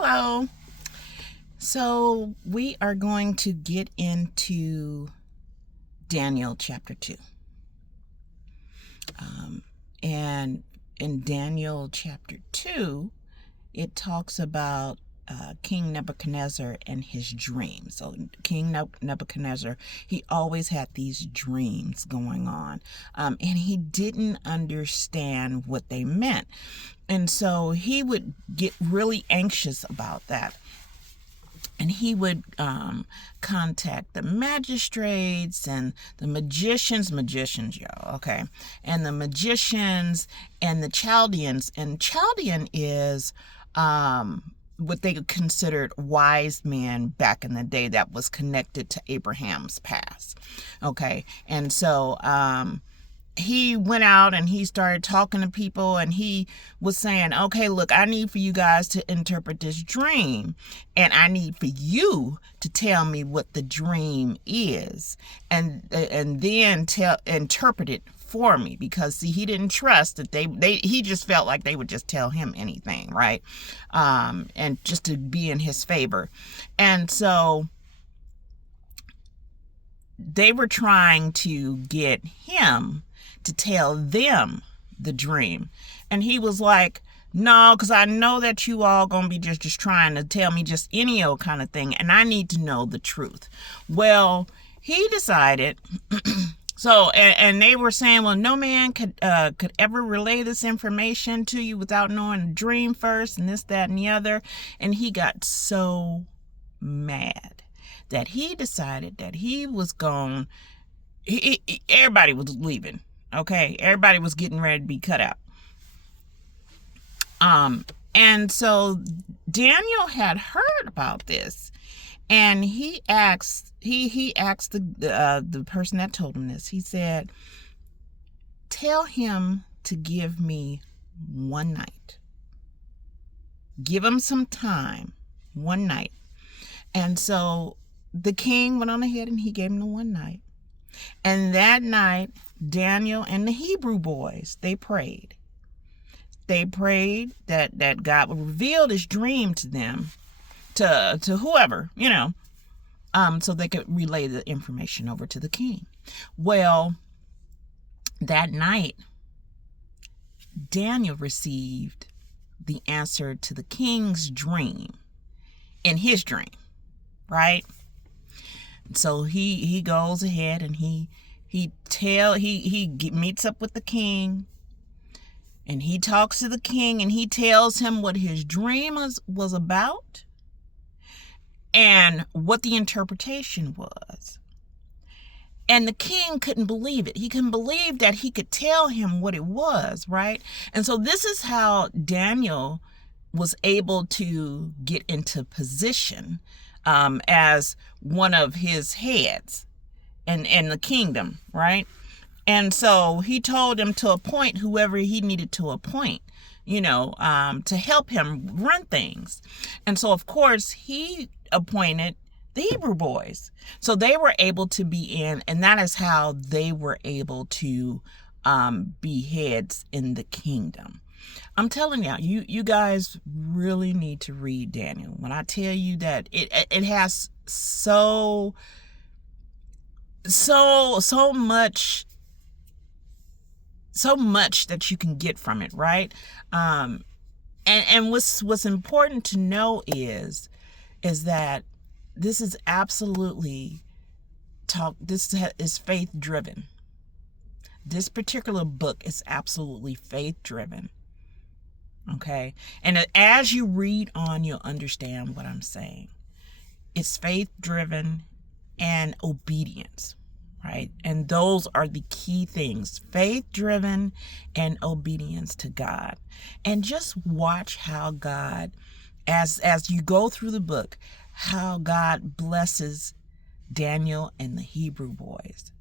Hello. So we are going to get into Daniel chapter 2. And in Daniel chapter 2, it talks about King Nebuchadnezzar and his dreams. So King Nebuchadnezzar, he always had these dreams going on, and he didn't understand what they meant. And so he would get really anxious about that. And he would contact the magistrates and the magicians, y'all, okay? And the magicians and the Chaldeans. And Chaldean is what they considered wise men back in the day that was connected to Abraham's past, okay? And so he went out and he started talking to people, and he was saying, okay, look, I need for you guys to interpret this dream, and I need for you to tell me what the dream is, and then interpret it for me, because see, he didn't trust that he just felt like they would just tell him anything, right? And just to be in his favor. And so they were trying to get him to tell them the dream. And he was like, no, because I know that you all gonna be just trying to tell me just any old kind of thing, and I need to know the truth. Well, he decided so, and they were saying, well, no man could ever relay this information to you without knowing the dream first, and this, that, and the other. And he got so mad that he decided that he was gone. Everybody was leaving. Okay, everybody was getting ready to be cut out. And so Daniel had heard about this, and he asked the person that told him this. He said, "Tell him to give me one night. Give him some time, one night." And so the king went on ahead and he gave him the one night. And that night, Daniel and the Hebrew boys, they prayed. They prayed that God would reveal this dream to them, to whoever, so they could relay the information over to the king. Well, that night, Daniel received the answer to the king's dream in his dream, right? So he goes ahead and he meets up with the king, and he talks to the king, and he tells him what his dream was about and what the interpretation was. And the king couldn't believe it. He couldn't believe that he could tell him what it was, right? And so this is how Daniel was able to get into position as one of his heads in the kingdom, right? And so he told him to appoint whoever he needed to appoint, to help him run things. And so, of course, he appointed the Hebrew boys. So they were able to be in, and that is how they were able to be heads in the kingdom. I'm telling you guys really need to read Daniel. When I tell you that it has so much that you can get from it, right? And what's important to know is that this is absolutely this is faith driven. This particular book is absolutely faith driven. Okay? And as you read on, you'll understand what I'm saying. It's faith driven and obedience, right? And those are the key things: faith driven and obedience to God. And just watch how God, as you go through the book, how God blesses Daniel and the Hebrew boys.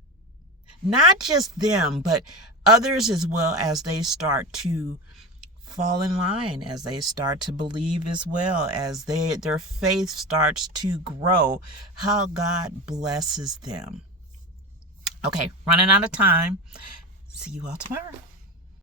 Not just them, but others as well, as they start to fall in line, as they start to believe as well, as their faith starts to grow, how God blesses them. Okay, running out of time. See you all tomorrow.